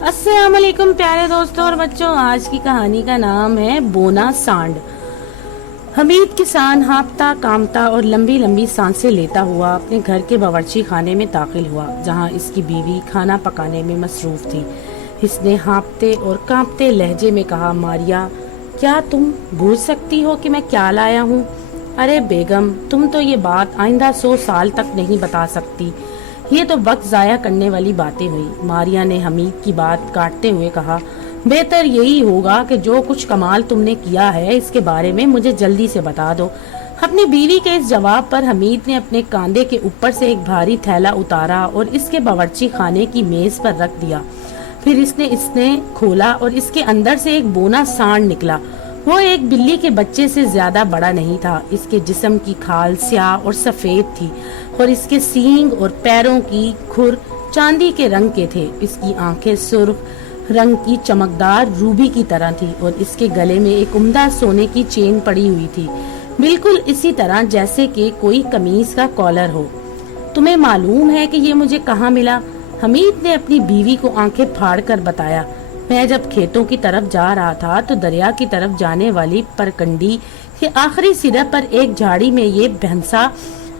अस्सलाम वालेकुम प्यारे दोस्तों और बच्चों। आज की कहानी का नाम है बोना सांड। हमीद किसान हाँफता कामता और लंबी लंबी सांसें लेता हुआ अपने घर के बावर्ची खाने में दाखिल हुआ, जहां इसकी बीवी खाना पकाने में मसरूफ थी। इसने हाँफते और कांपते लहजे में कहा, मारिया, क्या तुम भूल सकती हो कि मैं क्या लाया हूँ? अरे बेगम, तुम तो ये बात आइंदा 100 साल तक नहीं बता सकती। ये तो वक्त जाया करने वाली बातें हुई। मारिया ने हमीद की बात काटते हुए कहा, बेहतर यही होगा कि जो कुछ कमाल तुमने किया है इसके बारे में मुझे जल्दी से बता दो। अपनी बीवी के इस जवाब पर हमीद ने अपने कांधे के ऊपर से एक भारी थैला उतारा और इसके बावर्ची खाने की मेज पर रख दिया। फिर इसने खोला और इसके अंदर से एक बोना सांड निकला। वो एक बिल्ली के बच्चे से ज्यादा बड़ा नहीं था। इसके जिस्म की खाल स्याह और सफेद थी और इसके सींग और पैरों की खुर चांदी के रंग के थे। इसकी आंखें सुर्ख रंग की चमकदार रूबी की तरह थी और इसके गले में एक उम्दा सोने की चेन पड़ी हुई थी, बिल्कुल इसी तरह जैसे कि कोई कमीज का कॉलर हो। तुम्हें मालूम है कि ये मुझे कहाँ मिला? हमीद ने अपनी बीवी को आंखें फाड़ कर बताया। मैं जब खेतों की तरफ जा रहा था तो दरिया की तरफ जाने वाली परकंडी के आखिरी सिरे पर एक झाड़ी में ये भैंसा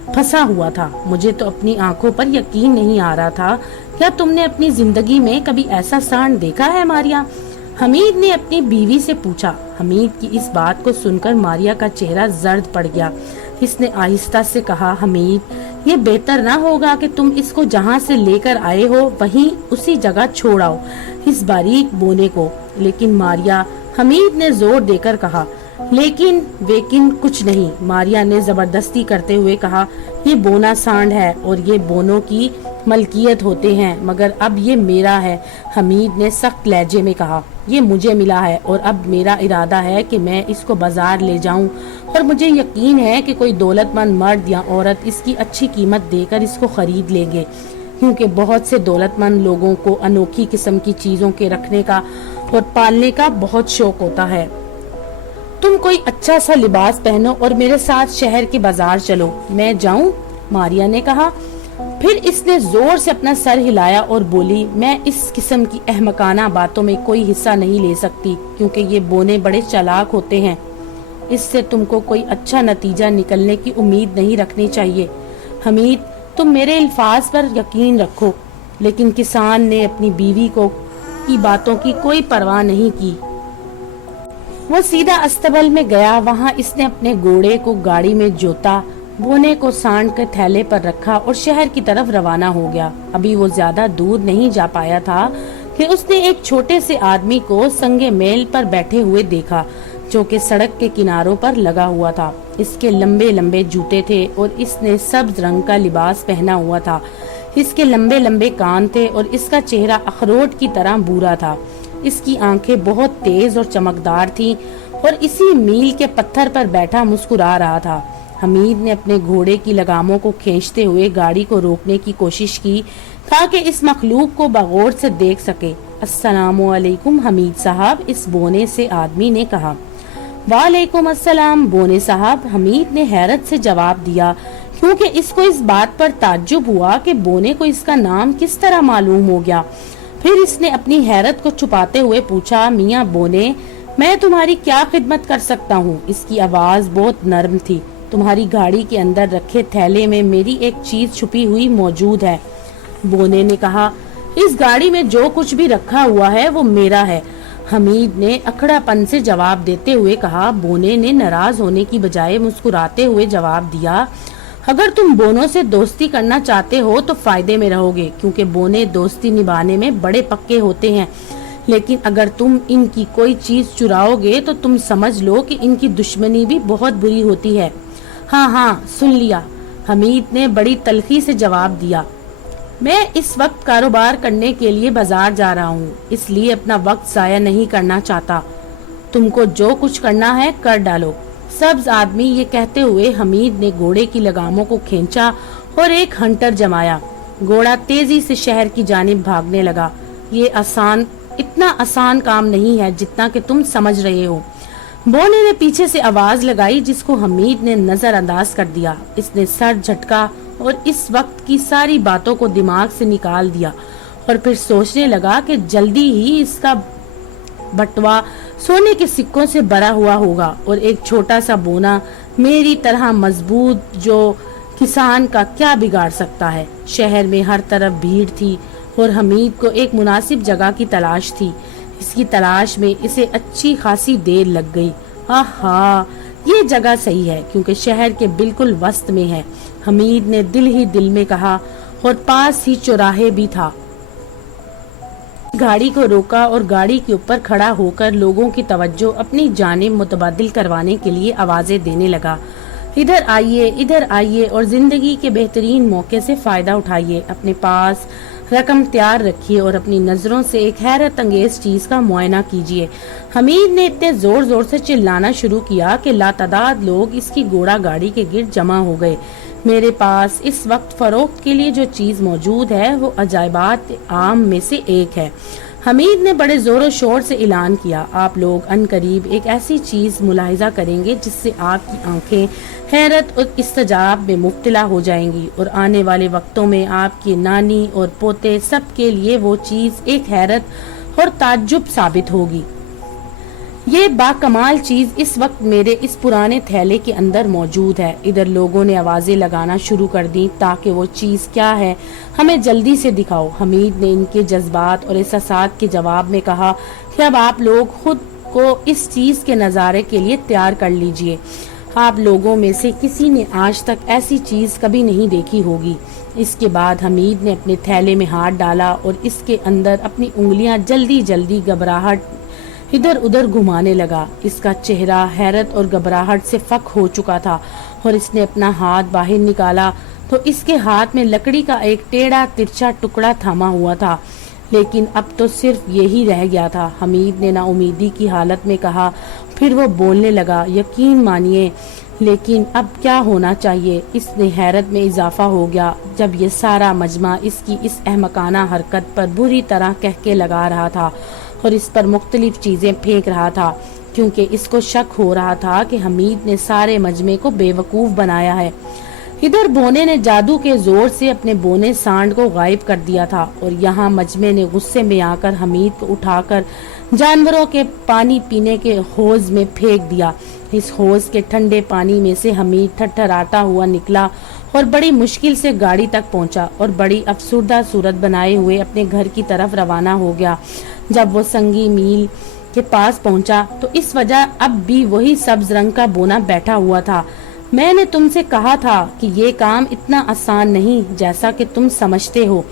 फंसा हुआ था। मुझे तो अपनी आंखों पर यकीन नहीं आ रहा था। क्या तुमने अपनी जिंदगी में कभी ऐसा सांड देखा है मारिया? हमीद ने अपनी बीवी से पूछा। हमीद की इस बात को सुनकर मारिया का चेहरा जर्द पड़ गया। इसने आहिस्ता से कहा, हमीद, ये बेहतर ना होगा कि तुम इसको जहाँ से लेकर आए हो वहीं उसी जगह छोड़ आओ, इस बारीक बोने को। लेकिन मारिया, हमीद ने जोर देकर कहा। लेकिन कुछ नहीं, मारिया ने जबरदस्ती करते हुए कहा। ये बोना सांड है और ये बोनों की मलकियत होते हैं, मगर अब ये मेरा है। हमीद ने सख्त लहजे में कहा, ये मुझे मिला है और अब मेरा इरादा है कि मैं इसको बाजार ले जाऊं और मुझे यकीन है कि कोई दौलतमंद मर्द या औरत इसकी अच्छी कीमत देकर इसको खरीद लेंगे, क्योंकि बहुत से दौलतमंद लोगों को अनोखी किस्म की चीजों के रखने का और पालने का बहुत शौक होता है। तुम कोई अच्छा सा लिबास पहनो और मेरे साथ शहर के बाजार चलो। मैं जाऊं? मारिया ने कहा। फिर इसने जोर से अपना सर हिलाया और बोली, मैं इस किस्म की अहमकाना बातों में कोई हिस्सा नहीं ले सकती, क्योंकि ये बोने बड़े चालाक होते हैं। इससे तुमको कोई अच्छा नतीजा निकलने की उम्मीद नहीं रखनी चाहिए। हमीद, तुम मेरे अल्फाज पर यकीन रखो। लेकिन किसान ने अपनी बीवी की बातों की कोई परवाह नहीं की। वो सीधा अस्तबल में गया। वहाँ इसने अपने घोड़े को गाड़ी में जोता, बोने को सांड के थैले पर रखा और शहर की तरफ रवाना हो गया। अभी वो ज्यादा दूर नहीं जा पाया था कि उसने एक छोटे से आदमी को संगे मेल पर बैठे हुए देखा, जो कि सड़क के किनारों पर लगा हुआ था। इसके लंबे लंबे जूते थे और इसने सब्ज रंग का लिबास पहना हुआ था। इसके लंबे लंबे कान थे और इसका चेहरा अखरोट की तरह भूरा था। इसकी आंखें बहुत तेज और चमकदार थीं और इसी मील के पत्थर पर बैठा मुस्कुरा रहा था। हमीद ने अपने घोड़े की लगामों को खींचते हुए गाड़ी को रोकने की कोशिश की ताकि इस मखलूक को बगौर से देख सके। अस्सलामुअलैकुम हमीद साहब, इस बोने से आदमी ने कहा। वालेकुम अस्सलाम बोने साहब, हमीद ने हैरत से जवाब दिया, क्योंकि इसको इस बात पर ताज्जुब हुआ कि बोने को इसका नाम किस तरह मालूम हो गया। फिर इसने अपनी हैरत को छुपाते हुए पूछा, मियाँ बोने, मैं तुम्हारी क्या खिदमत कर सकता हूँ? इसकी आवाज बहुत नर्म थी। तुम्हारी गाड़ी के अंदर रखे थैले में मेरी एक चीज छुपी हुई मौजूद है। बोने ने कहा, इस गाड़ी में जो कुछ भी रखा हुआ है वो मेरा है। हमीद ने अखड़ापन से जवाब देते हुए कहा। बोने ने नाराज होने की बजाय मुस्कुराते हुए जवाब दिया, अगर तुम बोनों से दोस्ती करना चाहते हो तो फायदे में रहोगे, क्योंकि बोने दोस्ती निभाने में बड़े पक्के होते हैं। लेकिन अगर तुम इनकी कोई चीज चुराओगे तो तुम समझ लो कि इनकी दुश्मनी भी बहुत बुरी होती है। हाँ, सुन लिया, हमीद ने बड़ी तल्खी से जवाब दिया। मैं इस वक्त कारोबार करने के लिए बाजार जा रहा हूँ, इसलिए अपना वक्त जाया नहीं करना चाहता। तुमको जो कुछ करना है कर डालो। सब्ज आदमी ये कहते हुए हमीद ने घोड़े की लगामों को खींचा और एक हंटर जमाया। घोड़ा तेजी से शहर की जानिब भागने लगा। ये इतना आसान काम नहीं है जितना कि तुम समझ रहे हो। बोने ने पीछे से आवाज लगाई, जिसको हमीद ने नजरअंदाज कर दिया। इसने सर झटका और इस वक्त की सारी बातों को दिमाग से निकाल दिया और फिर सोचने लगा कि जल्दी ही इसका बटवा सोने के सिक्कों से भरा हुआ होगा और एक छोटा सा बोना मेरी तरह मजबूत जो किसान का क्या बिगाड़ सकता है। शहर में हर तरफ भीड़ थी और हमीद को एक मुनासिब जगह की तलाश थी। इसकी तलाश में इसे अच्छी खासी देर लग गई। आहा, ये जगह सही है क्योंकि शहर के बिल्कुल वस्त में है, हमीद ने दिल ही दिल में कहा, और पास ही चौराहे भी था। गाड़ी को रोका और गाड़ी के ऊपर खड़ा होकर लोगों की तवज्जो अपनी जानिब मुतबादिल करवाने के लिए आवाजें देने लगा। इधर आइए और जिंदगी के बेहतरीन मौके से फायदा उठाइए। अपने पास रकम तैयार रखिए और अपनी नजरों से एक हैरत अंगेज चीज का मुआयना कीजिए। हमीद ने इतने जोर जोर से चिल्लाना शुरू किया कि लातादाद लोग इसकी घोड़ा गाड़ी के गिर्द जमा हो गए। मेरे पास इस वक्त फरोख्त के लिए जो चीज मौजूद है वो अजायबात आम में से एक है। हमीद ने बड़े जोरों शोर से ऐलान किया, आप लोग अनकरीब एक ऐसी चीज मुलाहिजा करेंगे जिससे आपकी आंखें हैरत और इस्तजाब में मुब्तला हो जाएंगी और आने वाले वक्तों में आपकी नानी और पोते सब के लिए वो चीज एक हैरत और ताज्जुब साबित होगी। ये बाकमाल चीज इस वक्त मेरे इस पुराने थैले के अंदर मौजूद है। इधर लोगों ने आवाजें लगाना शुरू कर दी ताकि वो चीज क्या है हमें जल्दी से दिखाओ। हमीद ने इनके जज्बात और एहसासात के जवाब में कहा कि अब आप लोग खुद को इस चीज के नजारे के लिए तैयार कर लीजिए। आप लोगों में से किसी ने आज तक ऐसी चीज कभी नहीं देखी होगी। इसके बाद हमीद ने अपने थैले में हाथ डाला और इसके अंदर अपनी उंगलियां जल्दी जल्दी घबराहट इधर उधर घुमाने लगा। इसका चेहरा हैरत और घबराहट से फक हो चुका था और इसने अपना हाथ बाहर निकाला तो इसके हाथ में लकड़ी का एक टेढ़ा तिरछा टुकड़ा थामा हुआ था, लेकिन अब तो सिर्फ यही रह गया था। हमीद ने नाउमीदी की हालत में कहा, फिर वो बोलने लगा, यकीन मानिए लेकिन अब क्या होना चाहिए। इसने हैरत में इजाफा हो गया जब ये सारा मजमा इसकी इस अहमकाना हरकत पर बुरी तरह कहके लगा रहा था और इस पर मुख्तलिफ चीजें फेंक रहा था, क्योंकि इसको शक हो रहा था कि हमीद ने सारे मजमे को बेवकूफ बनाया है। इधर बोने ने जादू के जोर से अपने बोने सांड को गायब कर दिया था और यहाँ मजमे ने गुस्से में आकर हमीद को उठाकर जानवरों के पानी पीने के हौज में फेंक दिया। इस हौज के ठंडे पानी में से हमीद थरथराता हुआ निकला और बड़ी मुश्किल से गाड़ी तक पहुंचा और बड़ी अफसुर्दा सूरत बनाए हुए अपने घर की तरफ रवाना हो गया। जब वो संगी मील के पास पहुंचा तो इस वजह अब भी वही सब्ज रंग का बोना बैठा हुआ था। मैंने तुमसे कहा था कि ये काम इतना आसान नहीं जैसा कि तुम समझते हो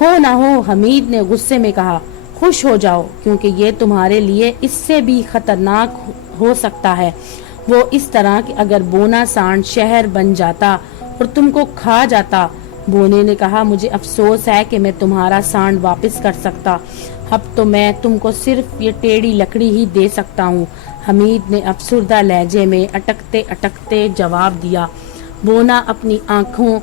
ना हो, हमीद ने गुस्से में कहा। खुश हो जाओ क्योंकि ये तुम्हारे लिए इससे भी खतरनाक हो सकता है। वो इस तरह कि अगर बोना सांड शहर बन जाता और तुमको खा जाता। बोने ने कहा, मुझे अफसोस है कि मैं तुम्हारा सांड वापस कर सकता, अब तो मैं तुमको सिर्फ ये टेढ़ी लकड़ी ही दे सकता हूँ। हमीद ने अफसुर्दा लहजे में अटकते अटकते जवाब दिया। बोना अपनी आंखों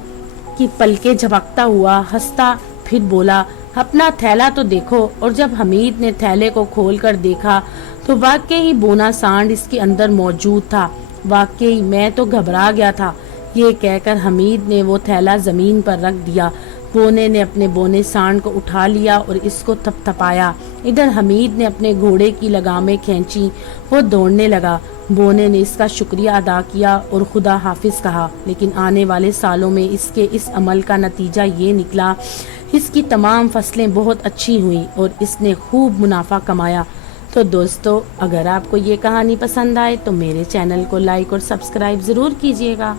की पलकें झपकता हुआ हंसता फिर बोला, अपना थैला तो देखो। और जब हमीद ने थैले को खोलकर देखा तो वाकई ही बोना सांड इसके अंदर मौजूद था। वाकई मैं तो घबरा गया था। ये कहकर हमीद ने वो थैला जमीन पर रख दिया। बोने ने अपने बोने सांड को उठा लिया और इसको थपथपाया। इधर हमीद ने अपने घोड़े की लगामें खींची, वो दौड़ने लगा। बोने ने इसका शुक्रिया अदा किया और खुदा हाफिज कहा, लेकिन आने वाले सालों में इसके इस अमल का नतीजा ये निकला, इसकी तमाम फसलें बहुत अच्छी हुई और इसने खूब मुनाफा कमाया। तो दोस्तों, अगर आपको ये कहानी पसंद आए तो मेरे चैनल को लाइक और सब्सक्राइब जरूर कीजिएगा।